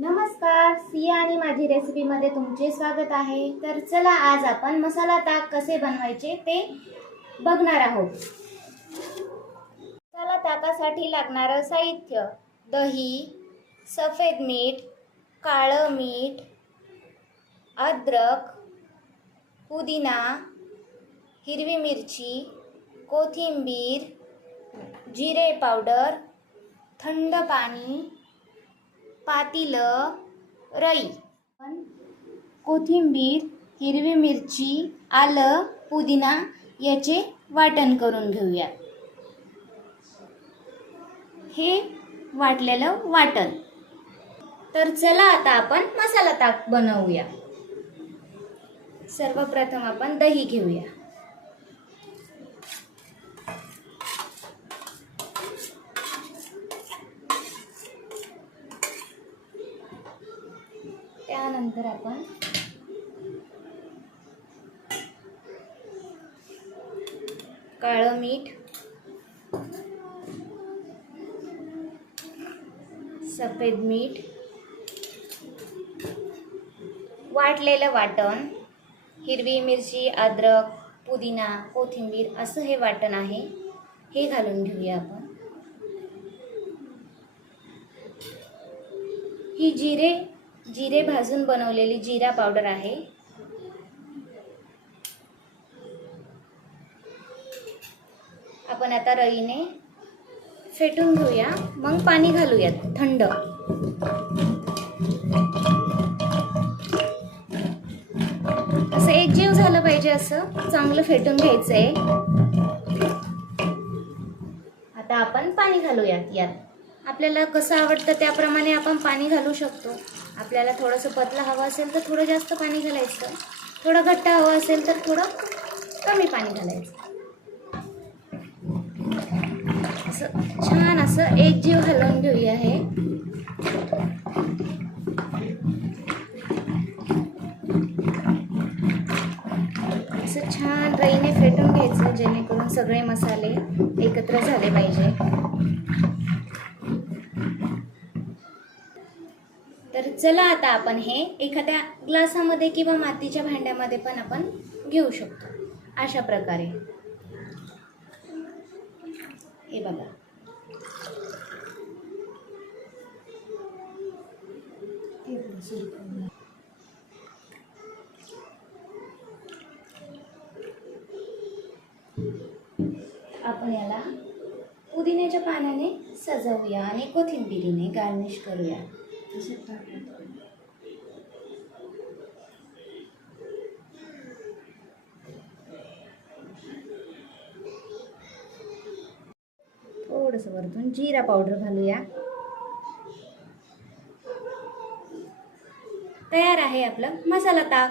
नमस्कार, सिया आणि माझी रेसिपीमध्ये तुमचे स्वागत आहे. तर चला आज आपण मसाला ताक कसे बनवायचे ते बघणार आहोत. मसाला ताकासाठी लागणारं साहित्य: दही, सफेद मीठ, काळं मीठ, अद्रक, पुदिना, हिरवी मिरची, कोथिंबीर, जिरे पावडर, थंड पाणी, पातीलं, रई. कोथिंबीर, हिरवी मिरची, आलं, पुदिना याचे वाटण करून घेऊया. हे वाटलेलं वाटण. तर चला आता आपण मसाला ताक बनवूया. सर्वप्रथम आपण दही घेऊया. त्यानंतर आपण काळं मीठ, सफेद मीठ, वाटलेलं वाटण, हिरवी मिरची, अद्रक, पुदिना, कोथिंबीर असं हे वाटण आहे. हे घालून घेऊया आपण. ही जिरे भाजून बनवलेली जिरा पावडर आहे. आपण आता रईने फेटून घेऊया, मग पाणी घालूयात थंड. असं एकजीव झालं पाहिजे, असं चांगलं फेटून घ्यायचंय. आता आपण पाणी घालूयात. यात आपल्याला कसं आवडतं त्याप्रमाणे आपण पाणी घालू शकतो. आपल्याला थोडंसं पतलं हवं असेल तर थोडं जास्त पाणी घालायचं, थोडं घट्ट हवं असेल तर थोडं कमी पाणी घालायचं. असं छान असं एकजीव हलवून घेऊया. हे असं छान रईने फेटून घ्यायचं, जेणेकरून सगळे मसाले एकत्र झाले पाहिजे. तर चला आता आपण हे एखाद्या ग्लासामध्ये किंवा मातीच्या भांड्यामध्ये पण आपण घेऊ शकतो. अशा प्रकारे हे बघा. आपण याला पुदिन्याच्या पानाने सजवूया आणि कोथिंबीरीने गार्निश करूया. थोडंसं वरतून जिरा पावडर घालूया. तयार आहे आपलं मसाला ताक.